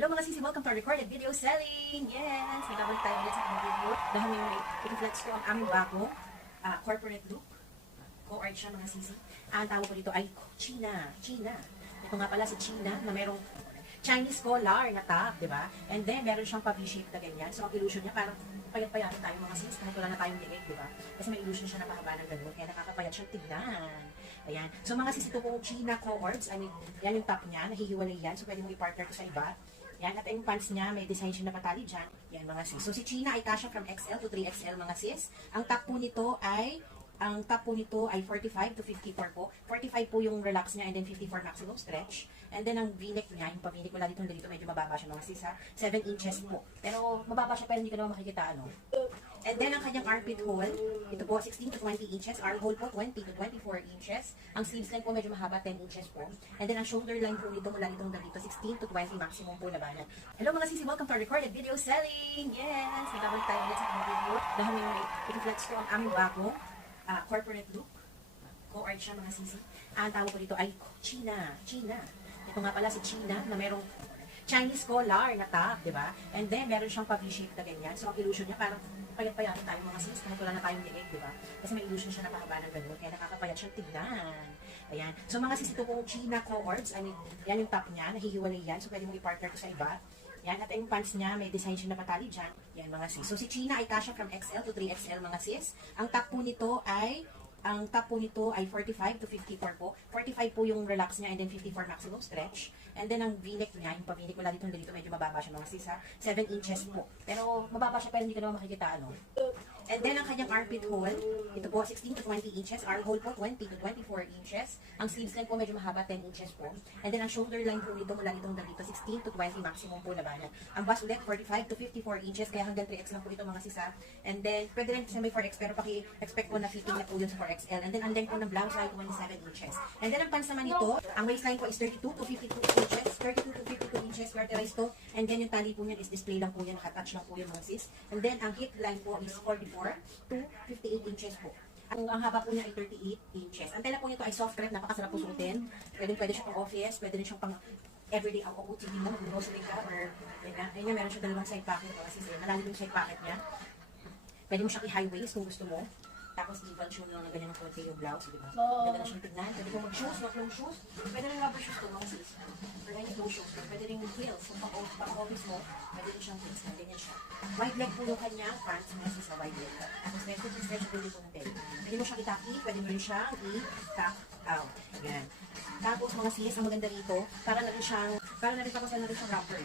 Hello mga sisi, welcome to our recorded video selling! Yes! Nagkabalik tayo ulit sa aking video. Dahil may i-flex ko ang aming bagong corporate look. Co-art siya mga sisi. Ang tawag ko dito ay China. Ito nga pala si China na merong Chinese collar na top, di ba? And then, meron siyang pa-V-shape na ganyan. So, ang illusion niya, parang payat-payat tayo mga sis, kahit wala na tayong liig, di ba? Kasi may illusion siya na mahaba ng ganun, kaya nakakapayat siyang tignan. Ayan. So, mga sis, ito pong China cohorts, I mean, yan yung top niya, nahihiwalay yan. So, pwede mo i-partner ko sa iba. Yan, at yung pants niya, may design siya na patali dyan. Yan, mga sis. So, si China ay kasya from XL to 3XL, mga sis. Ang top po nito ay 45 to 54 po. 45 po yung relax niya and then 54 maximum stretch. And then ang v-neck niya, yung pa-v-neck wala dito medyo mababa siya mga sis ha. 7 inches po. Pero mababa siya pero hindi ka naman makikita ano. And then ang kanyang armpit hole, ito po 16 to 20 inches. Armhole po 20 to 24 inches. Ang sleeves line po medyo mahaba 10 inches po. And then ang shoulder line po nito mula ditong dito 16 to 20 maximum po labanan. Hello mga sisi, welcome to our recorded video selling! Yes! Nagkabalik tayo ulit sa aking video. Dahil may i-flex ko ang aming bagong corporate look. Co-art siya mga sisi. Ang tawag ko dito ay China. Ito nga pala si China na merong Chinese collar na top, di ba? And then, meron siyang pa-V-shape na ganyan. So, ang illusion niya, parang payat-payat tayo mga sis, kahit wala na tayong liig, di ba? Kasi may illusion siya na mahaba ng ganun, kaya nakakapayat siyang tignan. Ayan. So, mga sis, ito pong China cohorts, I mean, yan yung top niya, nahihiwalay yan. So, pwede mo i-partner ko sa iba. Yan, at yung pants niya, may design siya na patali dyan. Yan, mga sis. So, si China ay kasya from XL to 3XL, mga sis. Ang top po nito ay 45 to 54 po. 45 po yung relax niya and then 54 maximum stretch. And then ang v-neck niya, yung pa-v-neck wala dito medyo mababa siya mga sis ha. 7 inches po. Pero mababa siya pero hindi ka naman makikita ano. And then ang kanyang armpit hole, ito po 16 to 20 inches. Armhole po 20 to 24 inches. Ang sleeves line po medyo mahaba 10 inches po. And then ang shoulder line po nito mula ditong dito 16 to 20 maximum po labanan. Ang bust ulit 45 to 54 inches kaya hanggang 3X lang po ito mga sis ha. And then pwede rin sa may 4X pero paki-expect po na fitting na po yun sa 4XL. And then ang length po ng blouse ay 27 inches. And then ang pants naman nito, ang waistline po is 32 to 52 inches. 32 to 52 inches, garterized to. And then yung tali po niyan is display lang po yan, nakatouch lang po yung mga sis. And then ang hip line po is 44 to 58 inches po. Ang haba po niya ay 38 inches. Ang tela po nito ay soft crepe, napakasarap po suotin. Pwede siya pang office, pwede rin siyang pang everyday ako utilin na, mag-grocery ka or ayun, meron siya dalawang side pocket kasi malalim yung side pocket niya. Pwede mo siyang i-high waist kung gusto mo. Tapos even shoe lang na ganyan ng konti yung blouse, di ba? Ganda na siyang tignan. Pwede mo mag-shoes, not long shoes. Pwede rin rubber shoes to, mga sis. Or ganyan low shoes. Pwede rin heels. Kung pang-office mo, pwede rin siyang heels na ganyan siya. Wide leg po yung kanyang pants, mga sis, wide leg. Tapos meron po stretchable po ng belly. Pwede mo siyang i-tuck in, pwede mo rin siyang i-tuck out. Yan. Tapos mga sis, ang maganda rito, para na rin tapos na rin siyang wrapper.